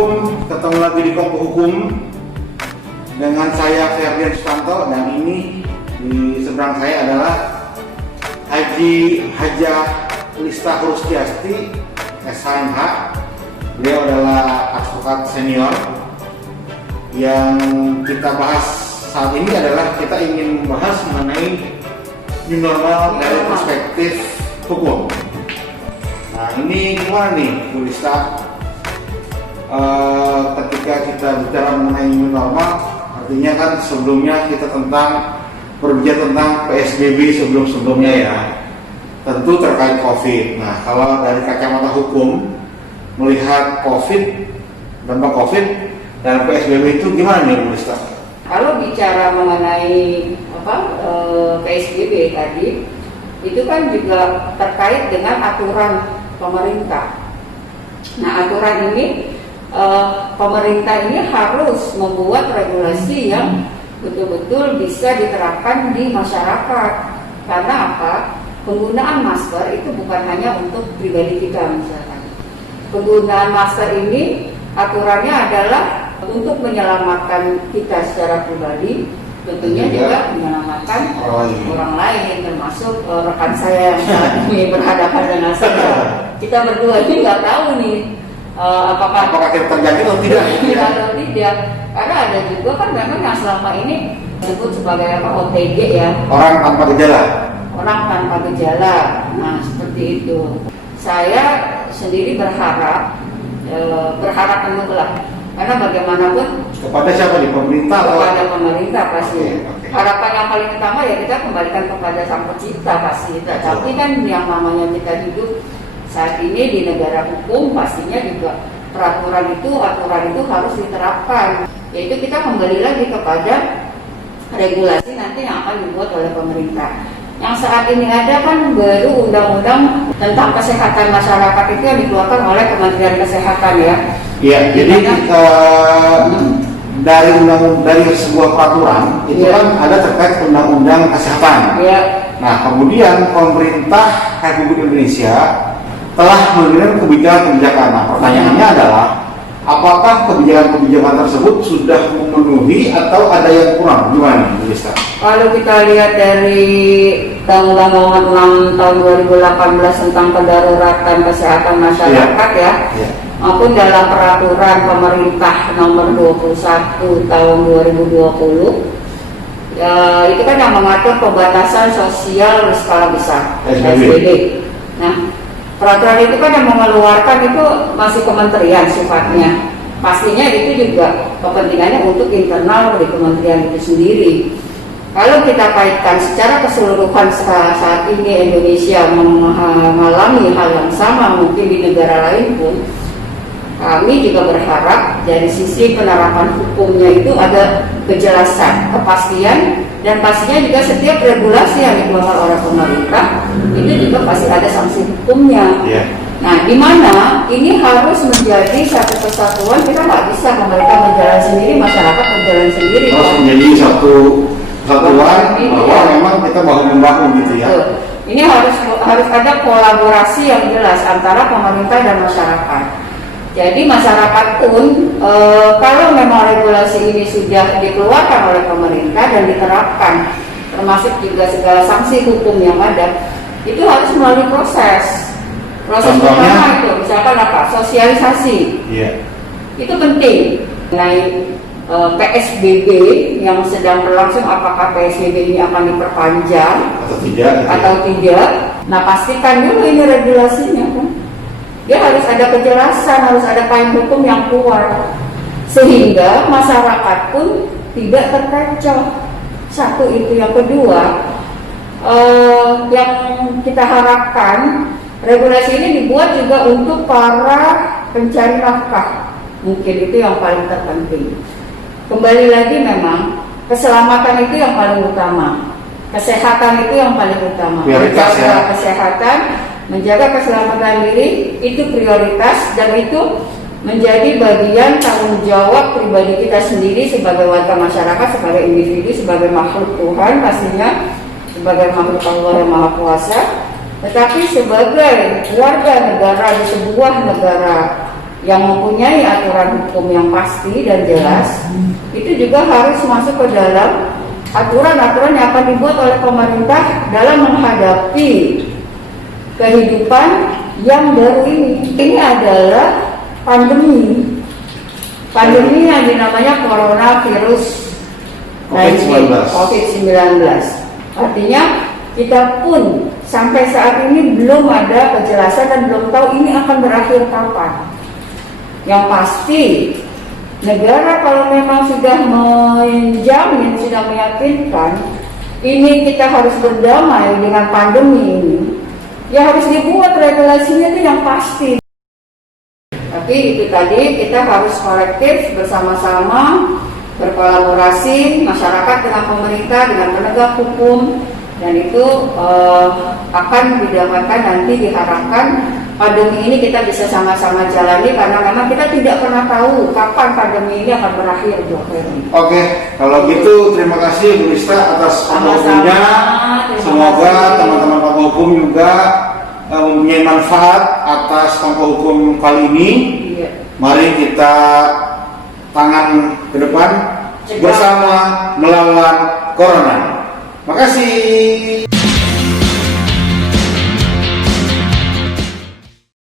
Assalamualaikum, ketemu lagi di Kompo Hukum dengan saya Ferdian Sutanto, dan ini di seberang saya adalah Hajah Lista Hrustiasti, SHMH. Beliau adalah advokat senior. Yang kita bahas saat ini adalah kita ingin membahas mengenai new normal dari perspektif hukum. Nah, ini gimana nih Bu Lista? Ketika kita bicara mengenai new normal, artinya kan sebelumnya kita berbicara tentang PSBB sebelumnya ya, tentu terkait COVID. Nah, kalau dari kacamata hukum melihat dampak COVID dan PSBB itu gimana nih Bu Lista? Kalau bicara mengenai PSBB tadi, itu kan juga terkait dengan aturan pemerintah. Nah, aturan ini pemerintah ini harus membuat regulasi yang betul-betul bisa diterapkan di masyarakat. Karena apa? Penggunaan masker itu bukan hanya untuk pribadi kita misalkan. Penggunaan masker ini aturannya adalah untuk menyelamatkan kita secara pribadi, tentunya juga menyelamatkan orang lain, termasuk rekan saya yang saat ini berhadapan dengan saya. Kita berdua ini nggak tahu nih apakah kita terjadi atau tidak? Tidak, karena ada juga kan memang yang selama ini disebut sebagai OTG ya. Orang tanpa gejala. Nah, seperti itu. Saya sendiri berharap penuh lah. Karena bagaimanapun kepada siapa nih? Pemerintah? Kepada pemerintah pasti. Okay. Harapan yang paling utama ya kita kembalikan kepada Sang Pencipta pasti. Tapi kan yang namanya kita hidup saat ini di negara hukum, pastinya juga aturan itu harus diterapkan. Yaitu kita kembali lagi kepada regulasi nanti yang akan dibuat oleh pemerintah. Yang saat ini ada kan baru undang-undang tentang kesehatan masyarakat itu yang dikeluarkan oleh Kementerian Kesehatan ya. Iya, jadi dari sebuah peraturan itu kan ada terkait undang-undang kesehatan. Iya. Nah, kemudian pemerintah Republik Indonesia telah mengeluarkan kebijakan-kebijakan. Nah, pertanyaannya adalah apakah kebijakan-kebijakan tersebut sudah memenuhi atau ada yang kurang? Gimana nih, Lista? Kalau kita lihat dari Undang-Undang Nomor 6 Tahun 2018 tentang Kedaruratan Kesehatan Masyarakat maupun dalam Peraturan Pemerintah Nomor 21 Tahun 2020 itu kan yang mengatur pembatasan sosial berskala besar (PSBB). Nah, peraturan itu kan yang mengeluarkan itu masih kementerian sifatnya. Pastinya itu juga kepentingannya untuk internal dari kementerian itu sendiri. Kalau kita kaitkan secara keseluruhan saat ini Indonesia mengalami hal yang sama mungkin di negara lain pun, kami juga berharap dari sisi penerapan hukumnya itu ada kejelasan, kepastian, dan pastinya juga setiap regulasi yang dikeluarkan oleh pemerintah itu juga pasti ada sanksi hukumnya. Nah, di mana ini harus menjadi satu kesatuan. Kita nggak bisa pemerintah berjalan sendiri, masyarakat berjalan sendiri. Harus menjadi satu kesatuan bahwa memang kita bahu membahu gitu ya. Ini harus ada kolaborasi yang jelas antara pemerintah dan masyarakat. Jadi masyarakat pun kalau memang regulasi ini sudah dikeluarkan oleh pemerintah dan diterapkan, termasuk juga segala sanksi hukum yang ada, itu harus melalui proses pertama itu, misalkan sosialisasi. Itu penting. Mengenai PSBB yang sedang berlangsung, apakah PSBB ini akan diperpanjang atau tidak. Nah, pastikan dulu ini regulasinya kan. Dia harus ada kejelasan, harus ada payung hukum yang kuat, sehingga masyarakat pun tidak terkecoh. Satu itu. Yang kedua, yang kita harapkan regulasi ini dibuat juga untuk para pencari nafkah. Mungkin itu yang paling terpenting. Kembali lagi memang keselamatan itu yang paling utama, kesehatan itu yang paling utama. Menjaga kesehatan, menjaga keselamatan diri itu prioritas, dan itu menjadi bagian tanggung jawab pribadi kita sendiri sebagai warga masyarakat, sebagai individu, sebagai makhluk Tuhan pastinya, sebagai makhluk Allah yang Maha Kuasa, tetapi sebagai warga negara di sebuah negara yang mempunyai aturan hukum yang pasti dan jelas, itu juga harus masuk ke dalam aturan-aturan yang akan dibuat oleh pemerintah dalam menghadapi kehidupan yang baru ini. Ini adalah pandemi yang dinamanya coronavirus COVID-19. Artinya kita pun sampai saat ini belum ada kejelasan dan belum tahu ini akan berakhir kapan. Yang pasti negara kalau memang sudah menjamin, sudah meyakinkan ini kita harus berdamai dengan pandemi ini, ya harus dibuat regulasinya itu yang pasti. Tapi itu tadi kita harus kolektif bersama-sama berkolaborasi masyarakat dengan pemerintah, dengan penegak hukum, dan itu akan didapatkan nanti diharapkan pandemi ini kita bisa sama-sama jalani karena memang kita tidak pernah tahu kapan pandemi ini akan berakhir. Oke, kalau gitu terima kasih Bu Rista atas pemaparannya. Semoga teman-teman pangku hukum juga mempunyai manfaat atas pangku hukum kali ini. Iya. Mari kita tangan ke depan bersama melawan corona. Makasih.